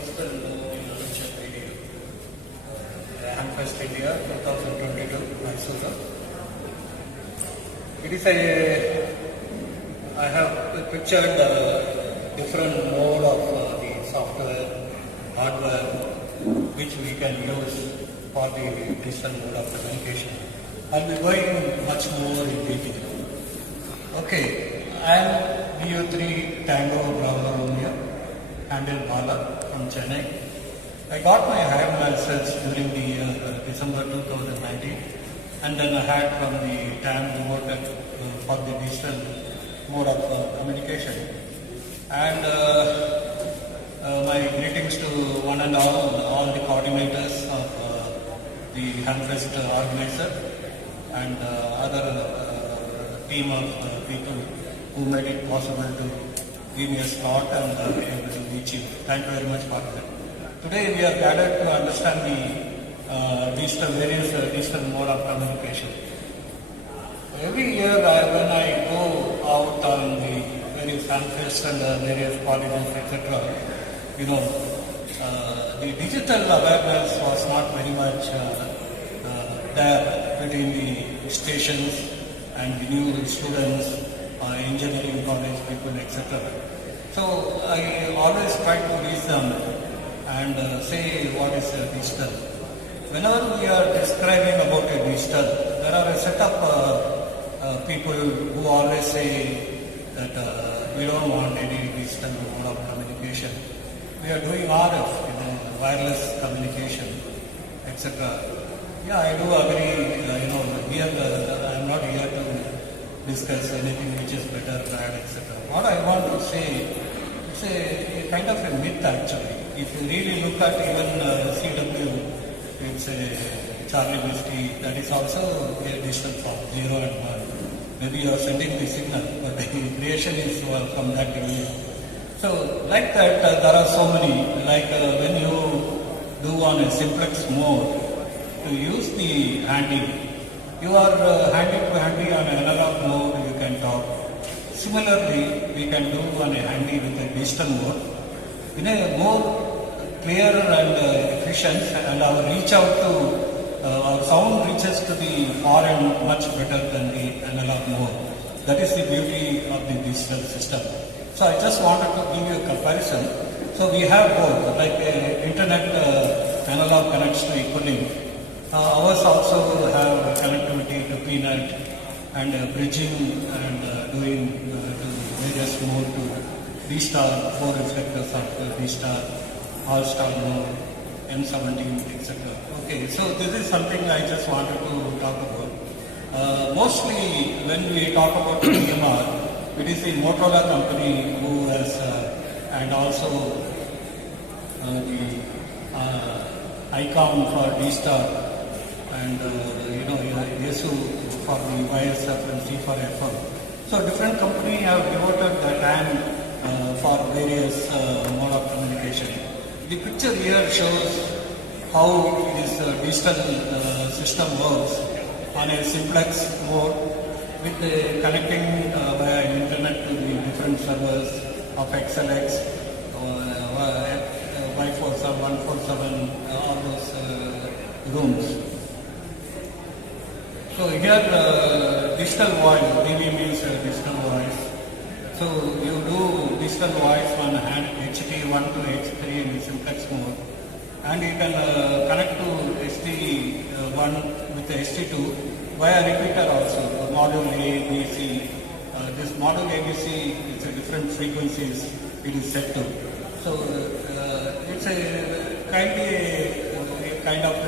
digital innovation video. HamFest India 2022 Mysuru. It is I have pictured different mode of the software, hardware, which we can use for the digital mode of communication. I'll be going much more in detail. Okay, I am VU3 Tango Bravo Romeo, handle Bala from Chennai. I got my higher license during the year December 2019, and then I had from the TAM board for the digital mode of communication. And my greetings to one and all the coordinators of the HamFest organizer and other team of people who made it possible to give me a slot and be able to reach you. Thank you very much for that. Today we are gathered to understand the various digital mode of communication. Every year when I go out on the various HamFest and various colleges, etc., the digital awareness was not very much there between the stations and the new students, engineering college people, etc. So I always try to reach them and say what is digital. Whenever we are describing about a digital, there are a set of people who always say that we don't want any digital mode of communication. We are doing RF, wireless communication, etc. Yeah, I do agree. Here I am not here to discuss anything which is better, bad, etc. What I want to say, it's a kind of a myth actually. If you really look at even CW, it's a Charlie Misty, that is also a digital form, 0 and 1. Maybe you are sending the signal, but the creation is from that image. So like that, there are so many, like when you do on a simplex mode, to use the handy, you are handy to handy on an analog mode, you can talk. Similarly, we can do on a handy with a digital mode in a more clear and efficient, and our reach out to, our sound reaches to the far end much better than the analog mode. That is the beauty of the digital system. So I just wanted to give you a comparison. So we have both, like internet analog connects to Equalink. Ours also have connectivity to PNet and bridging and doing various mode to D-star, 4 reflectors of D-star, all-star mode, M17, etc. Okay, so this is something I just wanted to talk about. Mostly when we talk about DMR, it is the Motorola company who has, and also the ICOM for D-star, and YESU for the YSF and C for FM. So different companies have devoted their time for various mode of communication. The picture here shows how this digital system works on a simplex mode with connecting via internet to the different servers of XLX, Y47, 147, all those rooms. So here digital voice, DV means digital voice. So you do digital voice on HT1 to H3 in the simplex mode, and you can connect to HT1 with the HT2 via repeater also, module A, B, C. This module ABC is a different frequencies it is set to. So it's a kind of a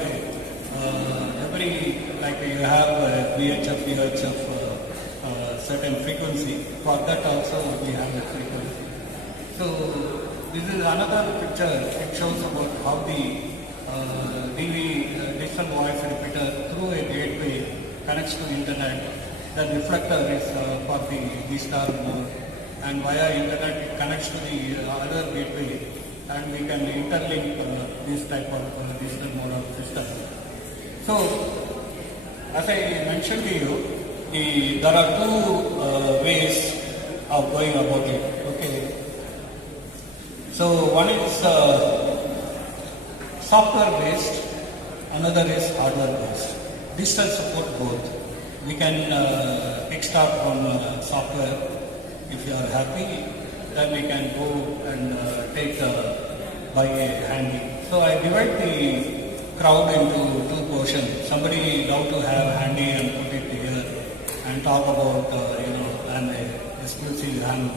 like you have VHF, VHF certain frequency. For that also we have a frequency. So this is another picture. It shows about how the DV digital voice repeater through a gateway connects to internet. The reflector is for the D-star mode, and via internet it connects to the other gateway, and we can interlink this type of digital mode of system. So, as I mentioned to you, there are two ways of going about it. Okay. So one is software based, another is hardware based. Digital support both. We can kickstart from software. If you are happy, then we can go and buy a handy. So I divide the crowd into two portions. Somebody love to have handy and put it here and talk about an exclusive hand.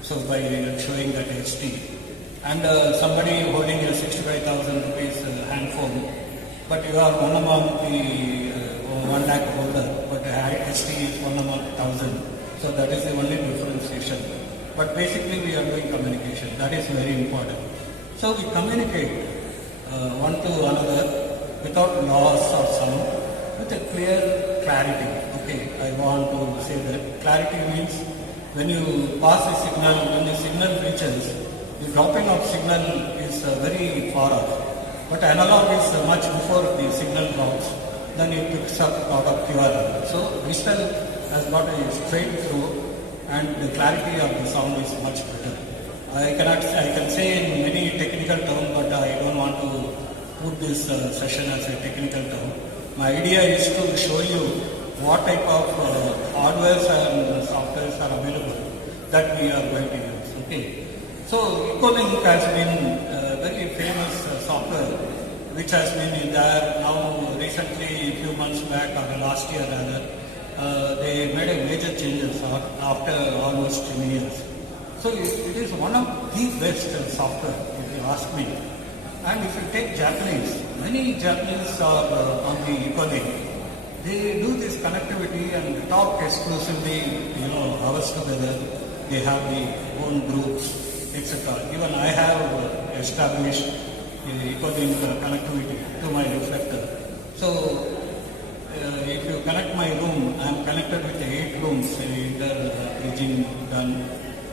So by showing that HT. And somebody holding a 65,000 rupees hand phone, but you are one among the 1 lakh holder, but HT is one among 1,000. So that is the only differentiation. But basically we are doing communication. That is very important. So we communicate one to another without loss of sound, with a clear clarity. Okay, I want to say that clarity means when you pass a signal, when the signal reaches, the dropping of signal is very far off. But analog is much before the signal drops, then it picks up out of QRL. So digital has got a straight through and the clarity of the sound is much better. I can say in many technical terms, but I don't want to put this session as a technical term. My idea is to show you what type of hardwares and softwares are available that we are going to use. Okay. So EcoLink has been a very famous software which has been there now recently, a few months back or last year rather. They made a major changes after almost 10 years. So it is one of the best software if you ask me. And if you take Japanese, many Japanese are on the EcoLink. They do this connectivity and talk exclusively, hours together. They have their own groups, etc. Even I have established EcoLink connectivity to my reflector. So if you connect my room, I am connected with 8 rooms, inter-bridging done.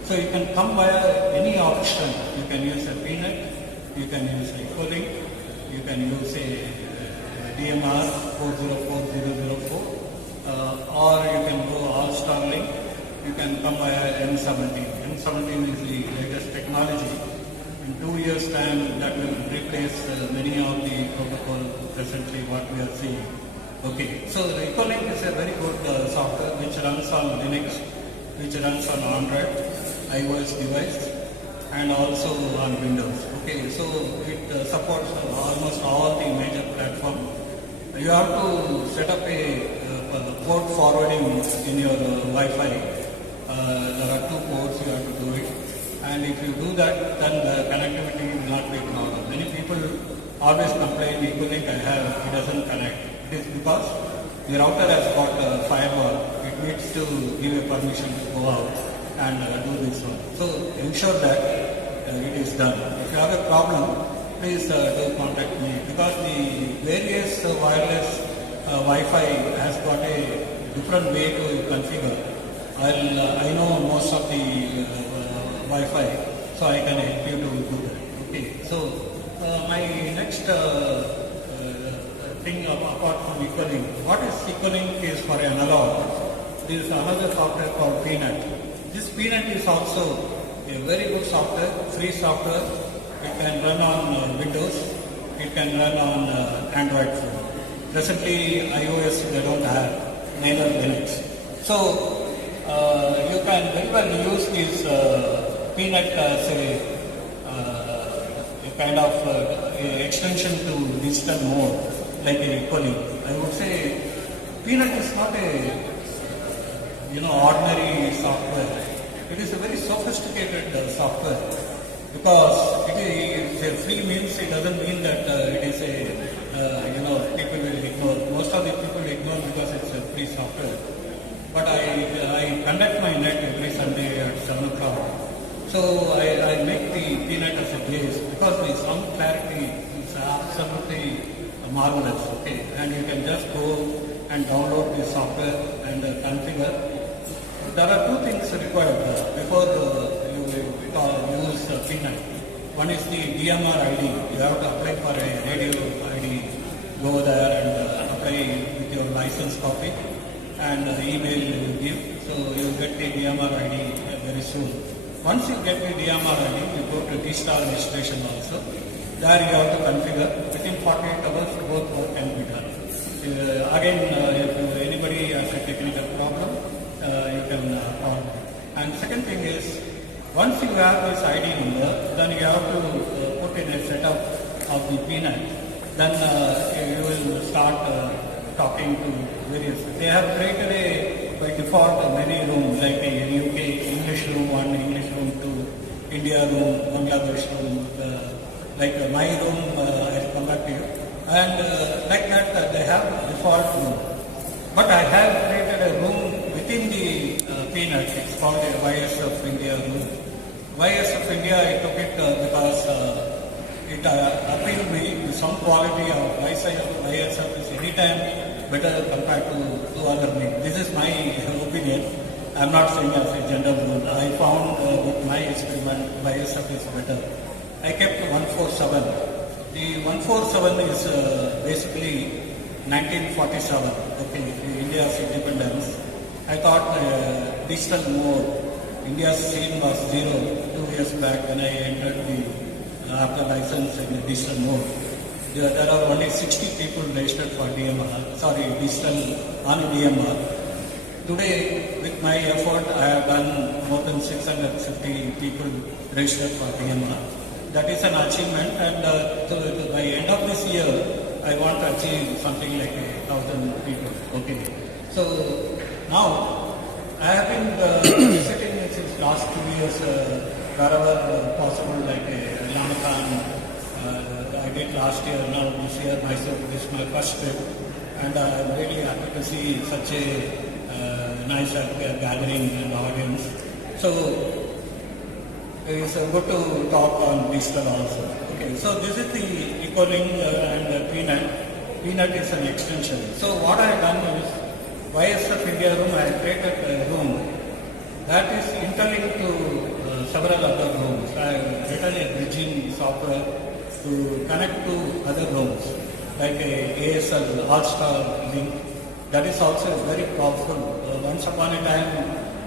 So you can come via any option. You can use a PNet, you can use EcoLink, you can use a DMR 404004, or you can go all-star link. You can come via N17. N17 is the latest technology. In 2 years' time, that will replace many of the protocol presently what we are seeing. Okay, so the EcoLink is a very good software which runs on Linux, which runs on Android, iOS device, and also on Windows. Okay, so it supports almost all the major platforms. You have to set up a port forwarding in your Wi-Fi. There are 2 ports, you have to do it. And if you do that, then the connectivity will not be a problem. Many people always complain, EcoLink I have, it doesn't connect. It is because the router has got a firewall. It needs to give a permission to go out and do this one. So ensure that it is done. If you have a problem, please do contact me, because the various wireless Wi-Fi has got a different way to configure. I know most of the Wi-Fi, so I can help you to do that. Okay. So my next thing apart from EcoLink, what is EcoLink is for analog. There is another software called PNet. This PNet is also a very good software, free software. It can run on Windows, it can run on Android phone. Presently iOS they don't have, neither Linux. So you can very well use this PNet as a kind of extension to digital mode, like an EcoLink. I would say PNet is not a ordinary software. It is a very sophisticated software, because it is a free means it doesn't mean that it is a people will ignore. Most of the people ignore because it's a free software. But I conduct my net every Sunday at 7 o'clock. So I make the PNet as a base, because the sound clarity is absolutely marvelous. Okay, and you can just go and download the software and configure. There are 2 things required before you use PNet. One is the DMR ID. You have to apply for a radio ID. Go there and apply with your license copy, and email you will give. So you will get the DMR ID very soon. Once you get the DMR ID, you go to digital registration also. There you have to configure with within 48 hours, both work can be done. Again, if anybody has a technical problem, you can call. And second thing is, once you have this ID number, then you have to put in a setup of the PNAT. Then you will start talking to various. They have created by default many rooms like a UK English room 1, English room 2, India room, Bangladesh room, like my room, I'll come back to you. And like that, they have default room. But I have created a room within the PNAT. It's called a YSF India room. YSF India, I took it because it appealed me some quality of YSF is anytime better compared to other names. This is my opinion. I'm not saying as a general rule. I found with my experiment YSF is better. I kept 147. The 147 is basically 1947, okay, India's independence. I thought digital mode, India's scene was 0 2 years back when I entered after license in the digital mode. There are only 60 people registered for digital on DMR. Today, with my effort, I have done more than 650 people registered for DMR. That is an achievement, and by end of this year, I want to achieve something like 1,000 people. Okay. So now I have been visiting since last 2 years wherever possible, like Lankan. I did last year. Now this year, myself, this is my first trip, and I'm really happy to see such a nice gathering and audience. So. It's good to talk on digital also. Okay, so this is the equaling and PNAT. PNAT is an extension. So what I have done is, YSF India room, I have created a room that is interlinked to several other rooms. I have written a bridging software to connect to other rooms, like a ASL All-Star link. That is also very powerful. Once upon a time,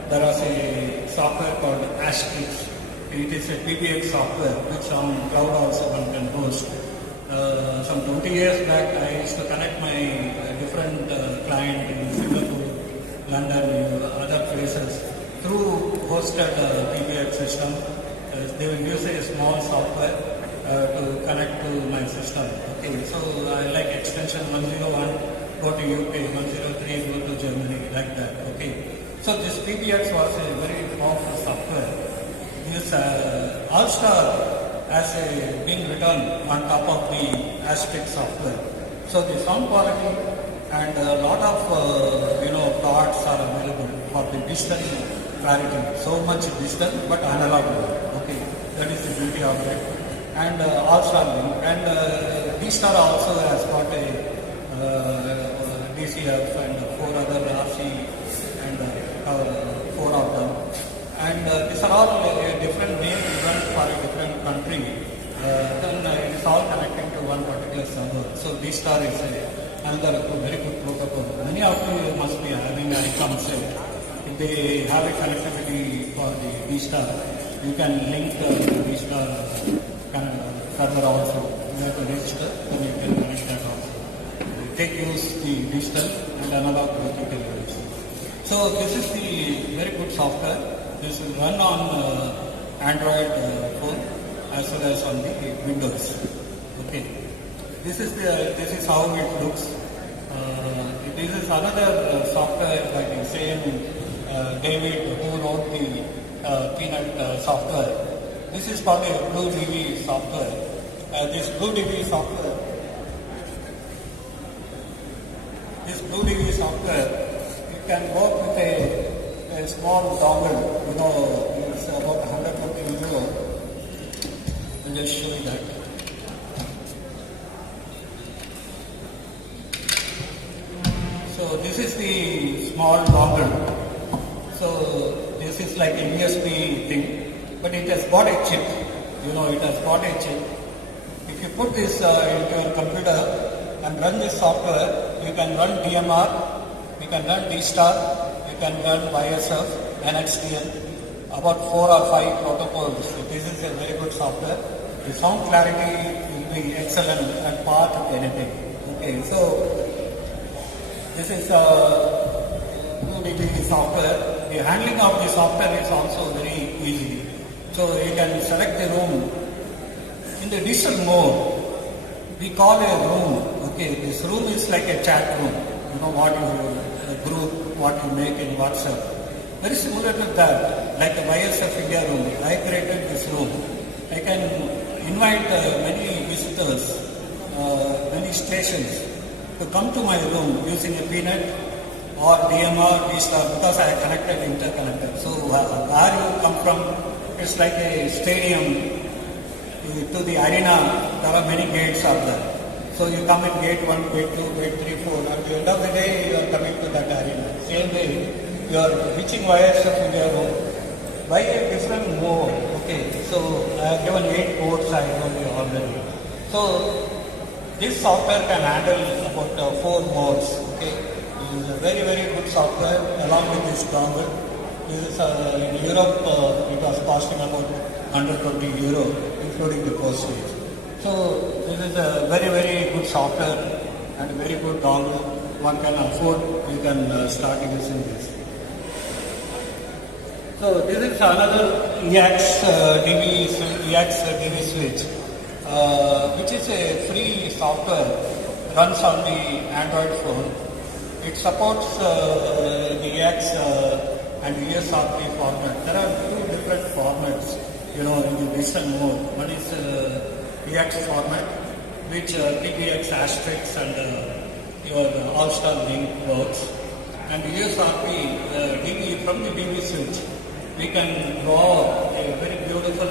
there was a software called Asterisk. It is a PBX software which on cloud also one can host. Some 20 years back, I used to connect my different clients in Singapore, London, other places through hosted PBX system. They will use a small software to connect to my system. Okay, so I like extension 101, go to UK, 103, go to Germany, like that. Okay, so this PBX was a very powerful software. This All-Star has been written on top of the Asterisk software. So the sound quality and a lot of parts are available for the digital clarity. So much digital but analog. Okay, that is the beauty of it. And All-Star link. And D-Star also has got a DCF and 4 other RC and 4 of them. And these are all different names given for a different country. Then it is all connecting to one particular server. So D-Star is another very good protocol. Many of you must be having a concept. If they have a connectivity for the D-Star, you can link the D-Star server also. You have to register, then you can connect that also. Take use the digital and analog digital units. So this is the very good software. This will run on Android phone as well as on the Windows. Okay, this is how it looks. This is another software by the same David who wrote the PNAT software. This is called a BlueDB software. This BlueDB software, you can work with a small dongle, it's about 120 euro. I'll just show you that. So this is the small dongle. So this is like a USB thing, but it has got a chip. It has got a chip. If you put this into your computer and run this software, you can run DMR, you can run D-Star, you can run YSF, NXDL, about 4 or 5 protocols. This is a very good software. The sound clarity will be excellent at part of anything. Okay, so this is VU3TBR software. The handling of the software is also very easy. So you can select the room. In the digital mode, we call a room. Okay, this room is like a chat room. You know what you group, what you make in WhatsApp. Very similar to that, like a YSF India room. I created this room. I can invite many visitors, many stations to come to my room using a PNet or DMR, because I connected, interconnected. So where you come from, it's like a stadium to the arena. There are many gates out there. So you come in gate 1, gate 2, gate 3, 4. At the end of the day, you are coming to that arena. Same way, you are reaching YSF in your room by a different mode. Okay, so I have given 8 modes I told you already. So this software can handle about 4 modes. Okay, this is a very, very good software along with this dongle. This is in Europe, it was costing about 120 euro, including the postage. So this is a very, very good software and very good dongle. One can afford, you can start using this. So this is another EX DV switch, which is a free software, runs on the Android phone. It supports the EX and USRP format. There are 2 different formats, in the digital mode. One is EX format, which TBX asterisk and your all-star link works. And USRP, DV, from the DV switch, we can draw a very beautiful,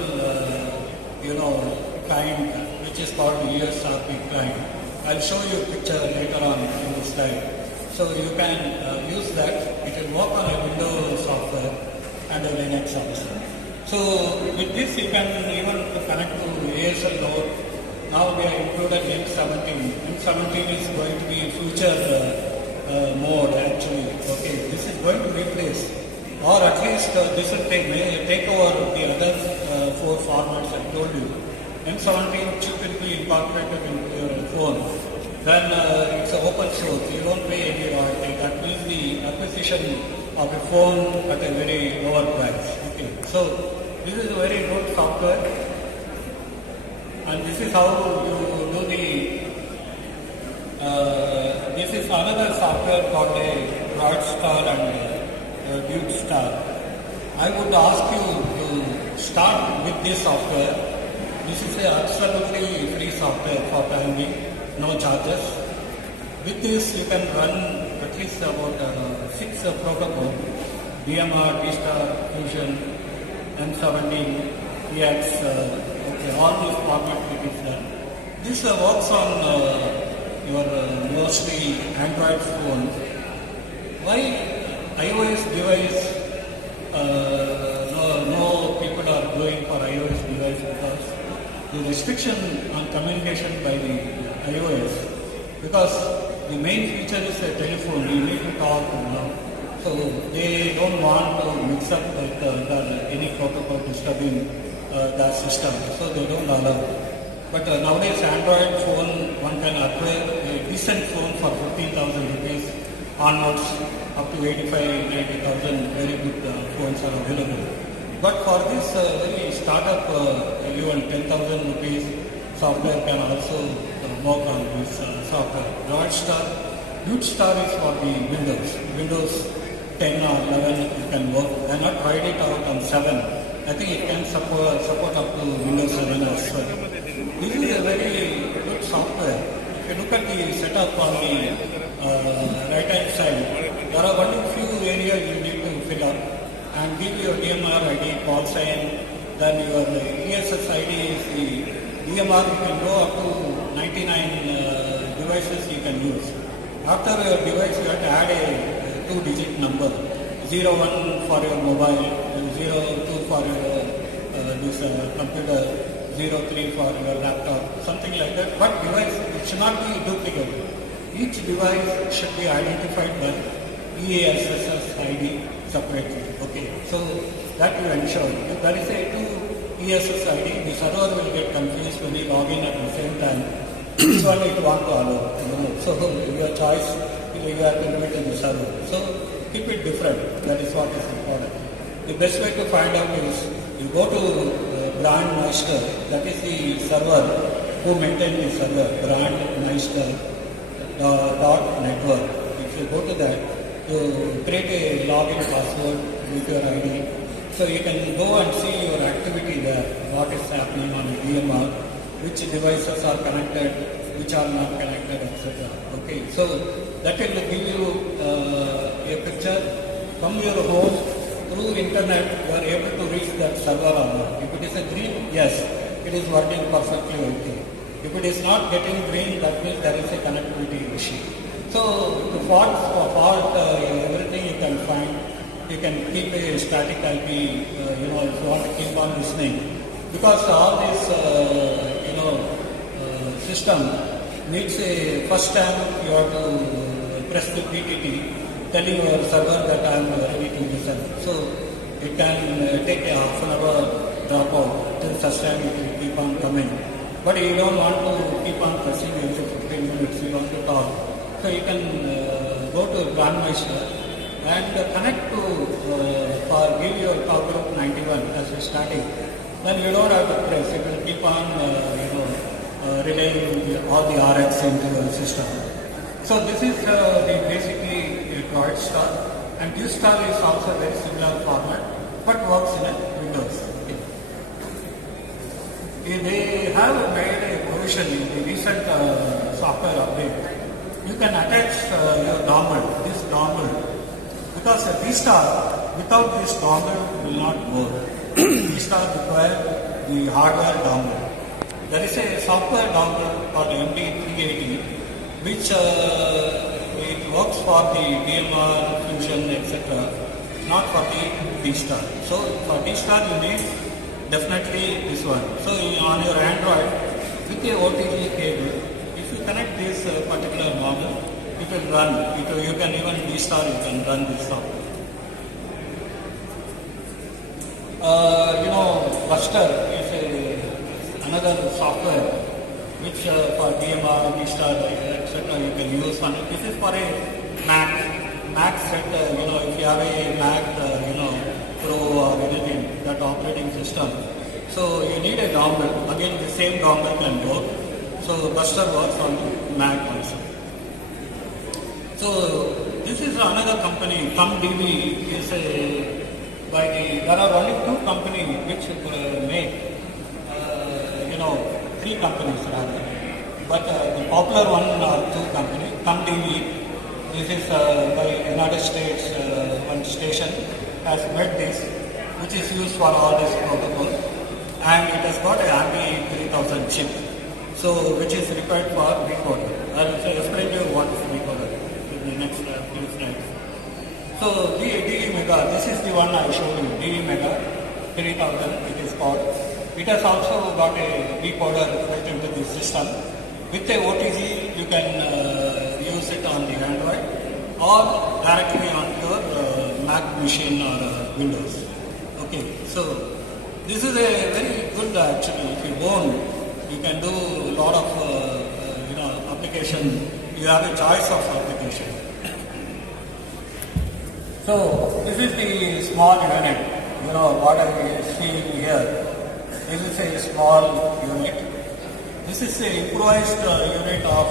client, which is called the USRP client. I'll show you a picture later on in the slide. So you can use that. It will work on a Windows software and a Linux also. So with this you can even connect to ASL node. Now we have included M17. M17 is going to be future mode actually. Okay, this is going to replace, or at least this will take over the other 4 formats I told you. M17 chip will be incorporated into your phone. Then it's an open source. You don't pay any royalty. That means the acquisition of a phone at a very lower price. Okay, so this is a very good software, and this is how you do the. This is another software called a Broadstar and VU3TBR. I would ask you to start with this software. This is a absolutely free software for time being, no charges. With this you can run at least about 6 protocols: DMR, D-Star, Fusion, M17, EX, all these formats it is done. This works on your mostly Android phone. Why iOS device? No people are going for iOS device because the restriction on communication by the iOS, because the main feature is a telephone, you need to talk now. So they don't want to mix up with any protocol disturbing the system, so they don't allow. But nowadays Android phone, one can acquire a decent phone for 15,000 rupees onwards, up to 85-90,000 very good phones are available. But for this very startup, even 10,000 rupees software can also work on this software. Broadstar, VU3TBR is for the Windows 10 or 11 it can work. I have not tried it out on 7. I think it can support up to Windows 7 as well. This is a very good software. If you look at the setup on the right hand side, there are only few areas you need to fill up and give your DMR ID, call sign, then your ESS ID is the DMR. You can go up to 99 devices you can use. After your device you have to add a 2-digit number, 01 for your mobile, 02 for your computer, 03 for your laptop, something like that. But device, it should not be duplicated. Each device should be identified by EASS ID separately. Okay, so that you ensure. If there is a ESSID, the server will get confused when you log in at the same time. Which one it want to allow? So your choice, you have to do it in the server. So keep it different. That is what is important. The best way to find out is you go to brand master. That is the server who maintains the server. Brand master .network. If you go to that, you create a login password with your ID. So you can go and see your activity there, what is happening on the DMR, which devices are connected, which are not connected, etc. Okay, so that will give you a picture from your home through internet. You are able to reach that server or not. If it is a green, yes, it is working perfectly okay. If it is not getting green, that means there is a connectivity issue. So the fault everything you can find. You can keep a static IP, if you want to keep on listening. Because all this, system needs a first time you have to press the PTT telling your server that I am ready to listen. So it can take a half an hour dropout till such time it will keep on coming. But you don't want to keep on pressing every 15 minutes, you want to talk. So you can go to Grandmeister and connect to give your power group 91 as a starting. Then you don't have to press, it will keep on relaying all the RX into your system. So this is basically a Droid star, and this star is also a very similar format but works in a Windows. Okay. They have made a provision in the recent software update. You can attach your dongle, this dongle. Because a V-Star, without this dongle, will not work. V-Star requires the hardware dongle. There is a software dongle called MD380, which it works for the DMR, Fusion, etc., not for the V-Star. So for V-Star, you need definitely this one. So on your Android, with the OTG cable, if you connect this particular model, it will run. You can even V-Star, you can run this software. Buster is another software which for DMR, V-Star, etc. you can use. This is for a Mac set. If you have a Mac, Pro or anything, that operating system. So you need a dongle. Again, the same dongle can work. So Buster works on Mac also. So this is another company, CumDB is there are only two companies which make, three companies rather. But the popular one are two companies, CumDB, this is by United States, one station has made this, which is used for all this protocol, and it has got a AMI 3000 chip, so which is required for recorder. I will explain to you what is recorder in the next few slides. So DE Mega, this is the one I showed you, DE Mega 3000 it is called. It has also got a recorder built into the system. With a OTG you can use it on the Android or directly on your Mac machine or Windows. Okay, so this is a very good actually. If you own, you can do a lot of application. You have a choice of application. So this is the small unit. What I see here. This is a small unit. This is an improvised unit of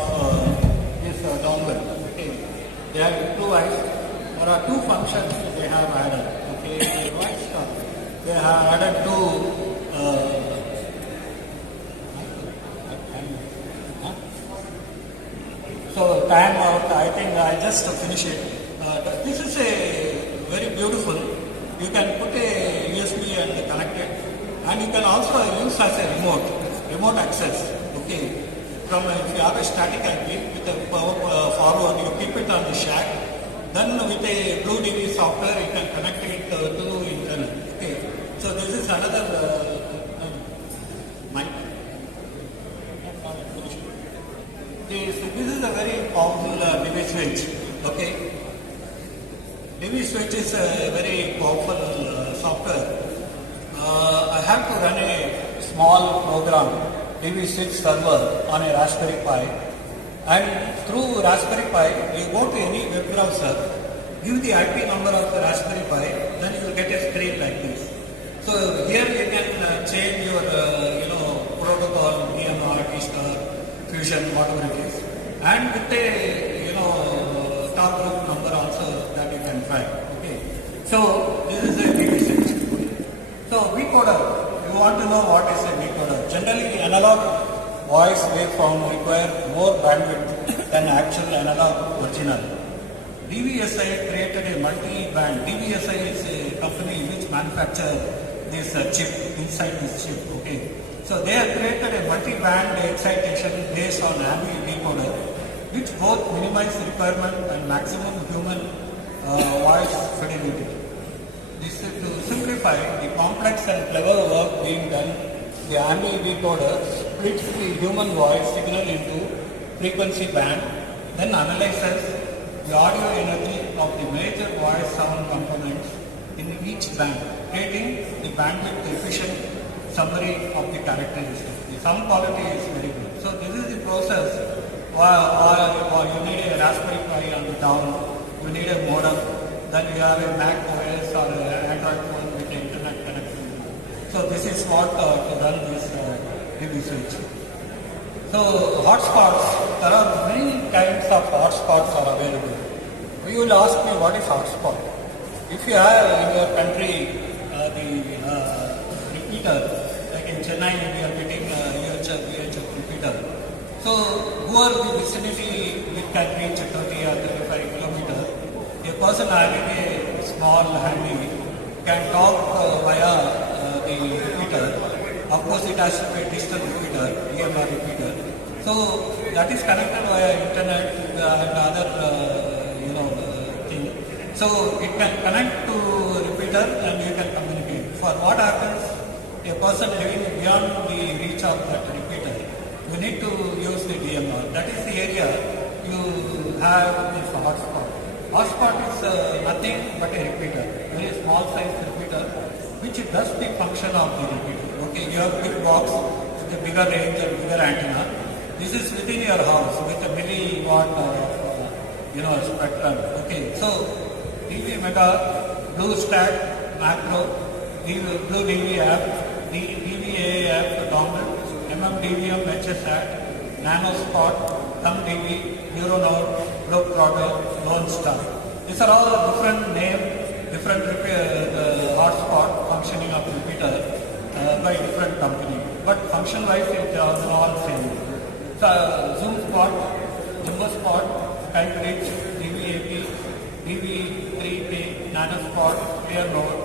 this dongle. Okay, they have improvised. There are two functions they have added. Okay, they have added two. So time out. I think I just finish it. This is a very beautiful. You can put a USB and connect it, and you can also use as a remote access. Okay, if you have a static IP with a power forward, you keep it on the shack. Then with a BlueDB software, you can connect it to internet. Okay, so this is another mic. This is a very powerful DB switch. Okay, DB switch is a very powerful software. I have to run a small program, DV switch server on a Raspberry Pi, and through Raspberry Pi, you go to any web browser, give the IP number of the Raspberry Pi, then you will get a screen like this. So here you can change your, protocol, DMR, T-star, Fusion, whatever it is, and with a, top group number also that you can find. Okay. So this is a DV switch. So decoder, you want to know what is a decoder. Generally, analog voice waveform require more bandwidth than actual analog original. DVSI created a multi-band. DVSI is a company which manufactures this chip, inside this chip. Okay. So they have created a multi-band excitation based on ambient decoder, which both minimize requirement and maximum human voice fidelity. This is to simplify the complex and clever work being done. The ambient decoder splits the human voice signal into frequency band, then analyzes the audio energy of the major voice sound components in each band, creating the bandwidth efficient summary of the characteristics. The sound quality is very good. So this is the process. Or you need a Raspberry Pi on the town, you need a modem, then you have a Mac OS or an Android phone with internet connectivity. So this is what to run this DV switch. So hotspots, there are many kinds of hotspots are available. You will ask me what is hotspot. If you have in your country the repeater, like in Chennai we are getting UHF, VHF repeater. So who are the vicinity which can reach 30 or 35 kilometers, a person having a small handy can talk via the repeater. Of course it has to be a digital repeater, DMR repeater. So that is connected via internet and other thing. So it can connect to repeater and you can communicate. For what happens, a person living beyond the reach of that repeater, you need to use the DMR. That is the area you have this hotspot. Hotspot is nothing but a repeater, very small size repeater, which does the function of the repeater. Okay, you have a big box with a bigger range and bigger antenna. This is within your house with a milliwatt spectrum. Okay, so DV Mega, Blue Stack, Macro, Blue DV app, DVA app download, MMDVM HSAT, Nano Spot, ThumbDV, Neuronode, Globe Throttle, Lone Star. These are all different names, different hotspot functioning of repeater by different company. But function wise it all same. So Zoom Spot, Jumbo Spot, Kite Reach, DVAP, VU3TBR, Nano Spot, Clear Node,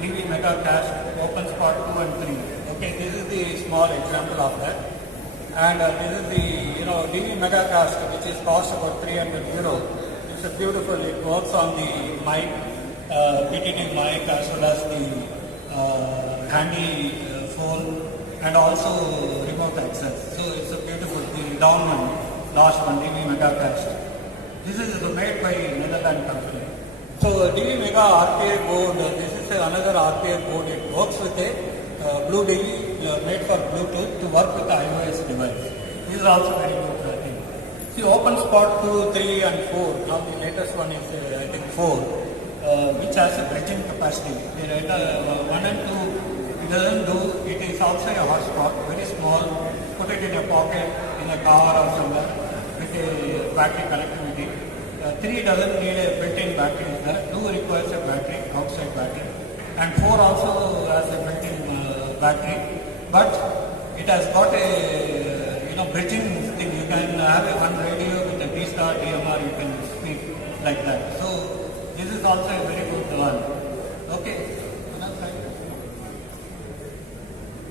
DV Mega Cast, Open Spot 2 and 3. Okay, this is the small example of that. And this is the DV Mega Cast, which is cost about 300 euro. It's a beautiful. It works on the mic, PTT mic as well as the handy phone and also remote access. So it's a beautiful. The down one, last one, DV Mega Cast. This is made by Netherlands company. So DV Mega RPA board. This is another RPA board. It works with a Blue DV made for Bluetooth to work with the iOS device. This is also very good thing. See, Open Spot 2, 3 and 4. Now the latest one is I think 4, which has a bridging capacity. The 1 and 2 it doesn't do. It is also a hotspot, very small. Put it in a pocket, in a car or somewhere with a battery connectivity. 3 doesn't need a built-in battery. 2 requires a battery, outside battery, and 4 also has a built-in battery, but it has got a bridging thing. You can have a one radio with a D-star DMR. You can speak like that. So this is also a very good one. Okay.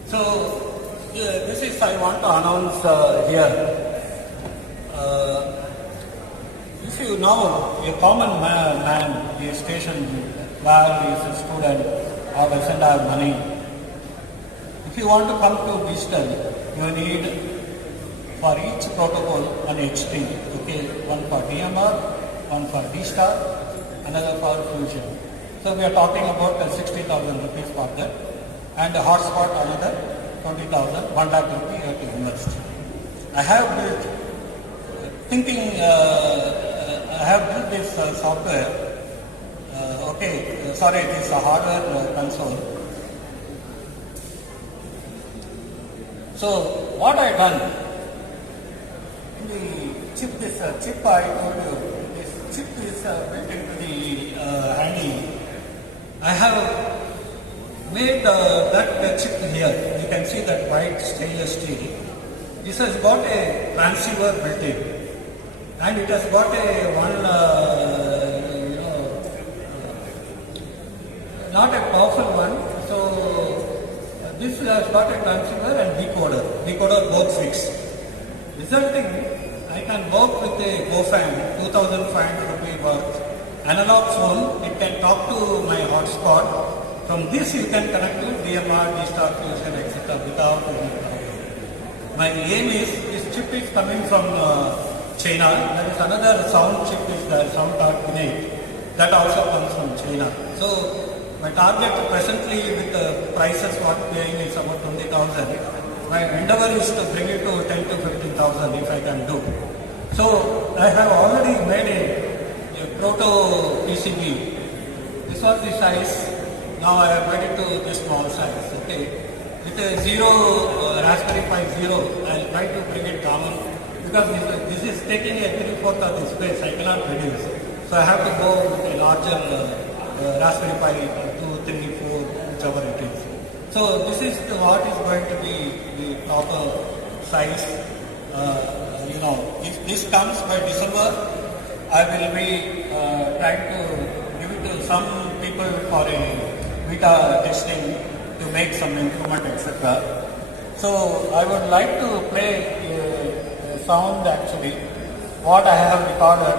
So this is I want to announce here. If you know a common man, a station where he is a student or doesn't have money, if you want to come to digital, you need for each protocol an HT. Okay, one for DMR, one for D-star, another for Fusion. So we are talking about 60,000 rupees for that. and a hotspot another 20,000, 1 lakh rupee you have to invest. I have built, I have built this software, this hardware console. So what I done, in the chip, this chip I told you, this chip is built into the handy. I have made that chip here. You can see that white stainless steel. This has got a transceiver built in, and it has got a not a powerful one. So this has got a transceiver and decoder both fixed. Resulting, I can work with a GoFan 2,500 rupee worth analog phone. It can talk to my hotspot. From this you can connect to DMR, D-Star Fusion, etc. without any problem. My aim is, this chip is coming from China. There is another sound chip is there, sound innate. That also comes from China. So my target presently with the prices what paying is about 20,000. My endeavor is to bring it to 10 to 15,000 if I can do. So I have already made a proto PCB. This was the size. Now I have made it to this small size. Okay. With a Raspberry Pi Zero, I will try to bring it down because this is taking a 3/4 of the space. I cannot reduce. So I have to go with a larger Raspberry Pi 2, 3, 4, whichever it is. So this is what is going to be the proper size. If this comes by December, I will be trying to give it to some people for a beta testing to make some improvement, etc. So I would like to play a sound actually, what I have recorded,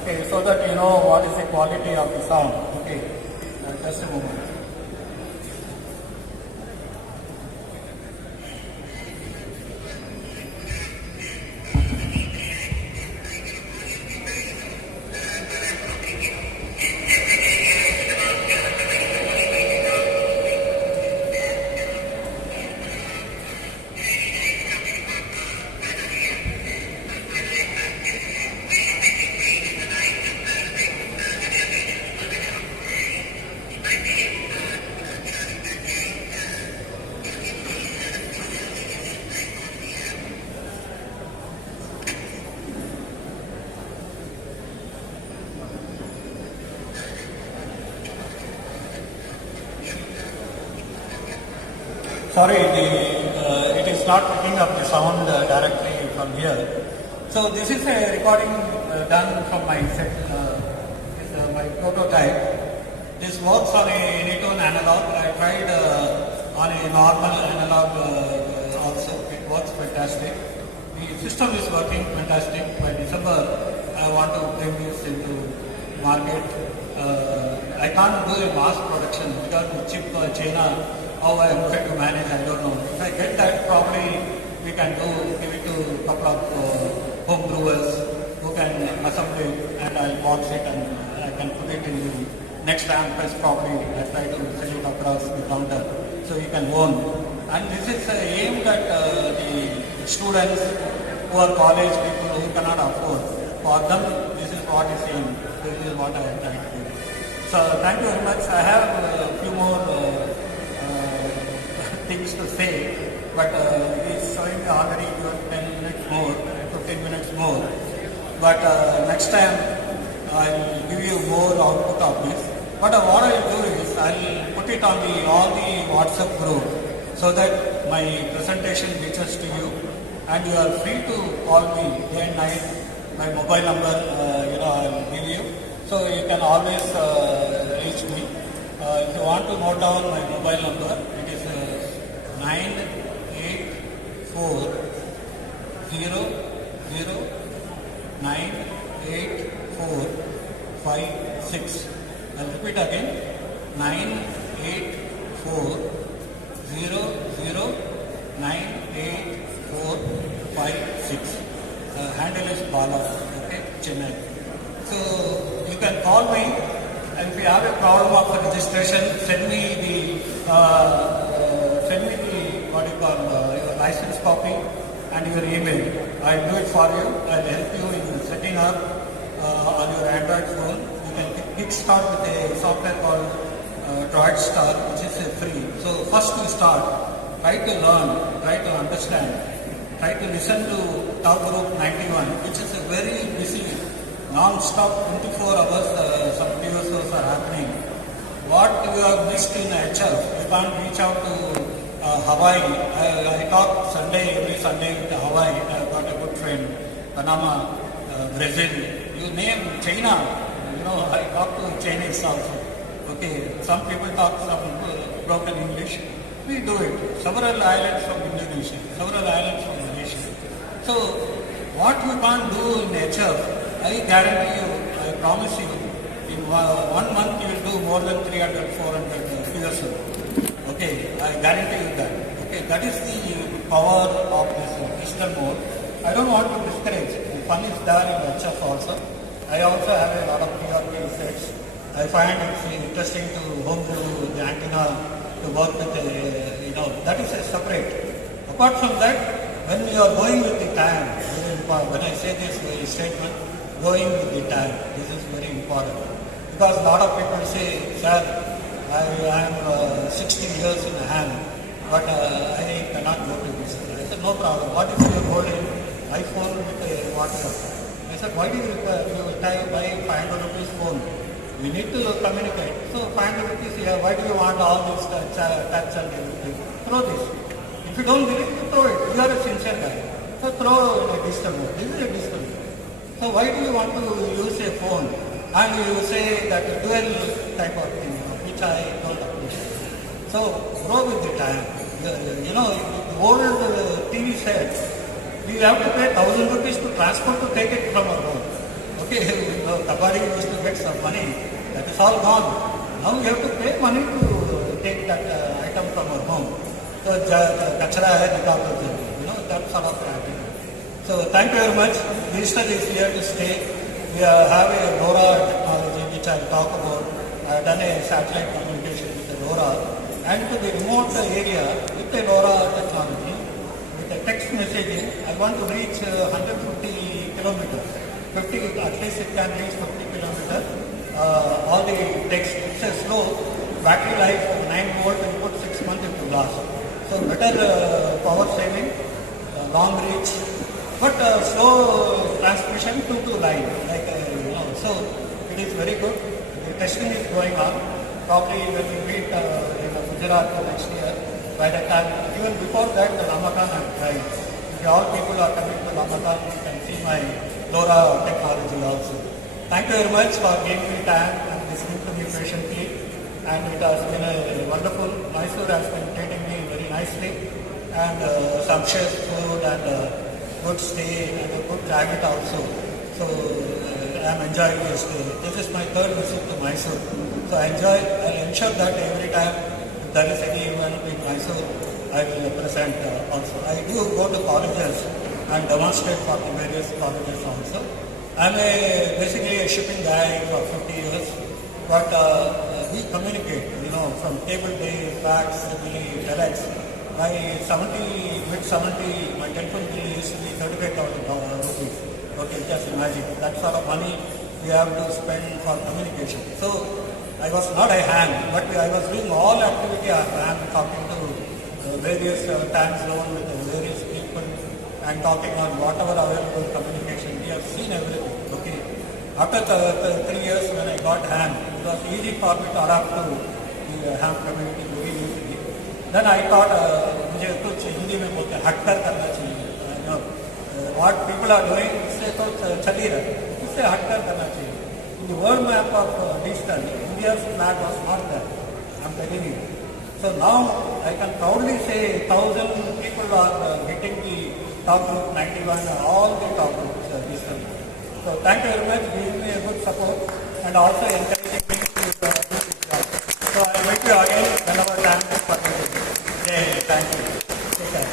okay, so that you know what is the quality of the sound. Okay, just a moment. Sorry, it is not picking up the sound directly from here. So this is a recording done from my set, my prototype. This works on a Unitone analog. I tried on a normal analog also. It works fantastic. The system is working fantastic. By December, I want to bring this into market. I can't do a mass production because the chip China. How I am going to manage, I don't know. If I get that, probably we can give it to a couple of home brewers who can assemble it, and I'll box it and I can put it in the next HamFest. Probably I try to sell it across the counter so you can own. And this is aimed at the students who are college people who cannot afford. For them, this is what is aimed. This is what I am trying to do. So thank you very much. I have a few more things to say, but it's showing already 10 minutes more, 15 minutes more. But next time I will give you more output of this. But what I will do is I will put it on all the WhatsApp group so that my presentation reaches to you, and you are free to call me day and night. My mobile number, I will give you, so you can always reach me. If you want to note down my mobile number, it is 984009845. I'll repeat again, 984009845. Handle is Bala, okay, Chennai. So you can call me, and if you have a problem of registration, send me the send me the, what you call, your license copy and your email. I'll do it for you. I'll help you in setting up on your Android phone. You can kickstart with a software called Droid Star, which is free. So first you start, try to learn, try to understand, try to listen to Talk Group 91, which is a very busy, non-stop 24 hours, some PSOs are happening. What you have missed in HF, you can't reach out to Hawaii. I talk every Sunday with Hawaii. I've got a good friend, Panama, Brazil. You name China, I talk to Chinese also. Okay, some people talk some broken English. We do it. Several islands from Indonesia, several islands from Malaysia. So, what you can't do in HF, I guarantee you, I promise you, in 1 month you will do more than 300, 400 PSO. Okay, I guarantee you that. Okay, that is the power of this digital mode. I don't want to discourage. The fun is there in HF also. I also have a lot of PRP sets. I find it's interesting to homebrew the antenna to work with that is a separate. Apart from that, when you are going with the time, when I say this statement, going with the time, this is very important. Because a lot of people say, sir, I am 60 years in hand, but I cannot go to this. I said, no problem. What if you are holding iPhone with a WhatsApp? I said, why do you buy 500 rupees phone? We need to communicate. So 500 rupees here, why do you want all this tax and everything? Throw this. If you don't believe, you throw it. You are a sincere guy. So throw a digital mode. This is a digital mode. So why do you want to use a phone? And you say that dual type of thing, which I don't appreciate. So grow with the time. The old TV sets, we have to pay 1,000 rupees to transport to take it from our home. Okay, Kabadi used to get some money. That is all gone. Now we have to pay money to take that item from our home. So kachra hai that sort of attitude. So thank you very much. Digital is here to stay. We have a LoRa technology which I will talk about. I have done a satellite communication with the LoRa. And to the remote area with the LoRa technology, with the text messaging, I want to reach 150 kilometers. 50, at least it can reach 50 kilometers. All the text, it's a slow battery life of 9 volt, you put 6 months it will last. So better power saving, long reach, but slow transmission to line, so it is very good. The testing is going on. Probably when we meet in Gujarat next year, by that time, even before that, the Ramakan I am trying. If all people are coming to Ramakan, you can see my LoRa technology also. Thank you very much for giving me time and listening to me patiently. And it has been a wonderful. Mysuru has been treating me very nicely. And sumptuous food and good stay and a good climate also. So I am enjoying this day. This is my third visit to Mysuru. So I will ensure that every time if there is any event in Mysuru, I will present also. I do go to colleges and demonstrate for the various colleges also. I am basically a shipping guy for 50 years, but we communicate, from cable days, fax, telex. By mid-70, my telephone bill used to be 35,000 rupees. Okay, just imagine, that sort of money we have to spend for communication. So, I was not a hand, but I was doing all activity of hand, talking to various time zone with various people and talking on whatever available communication. We have seen everything. Okay. After 3 years when I got ham, it was easy for me to adapt to the ham community very easily. Then I thought, मुझे कुछ हिंदी में बोलते हैं हटकर करना चाहिए. What people are doing, इससे तो चल ही रहा है. इससे हटकर करना चाहिए. In the world map of digital, India's flag was not there. I'm telling you. So now I can proudly say 1,000 people are getting the top group 91, all the top groups digital. So thank you very much, giving me a good support and also encouraging me to do this job. So I will meet you again whenever time is permitted. Thank you. Take care.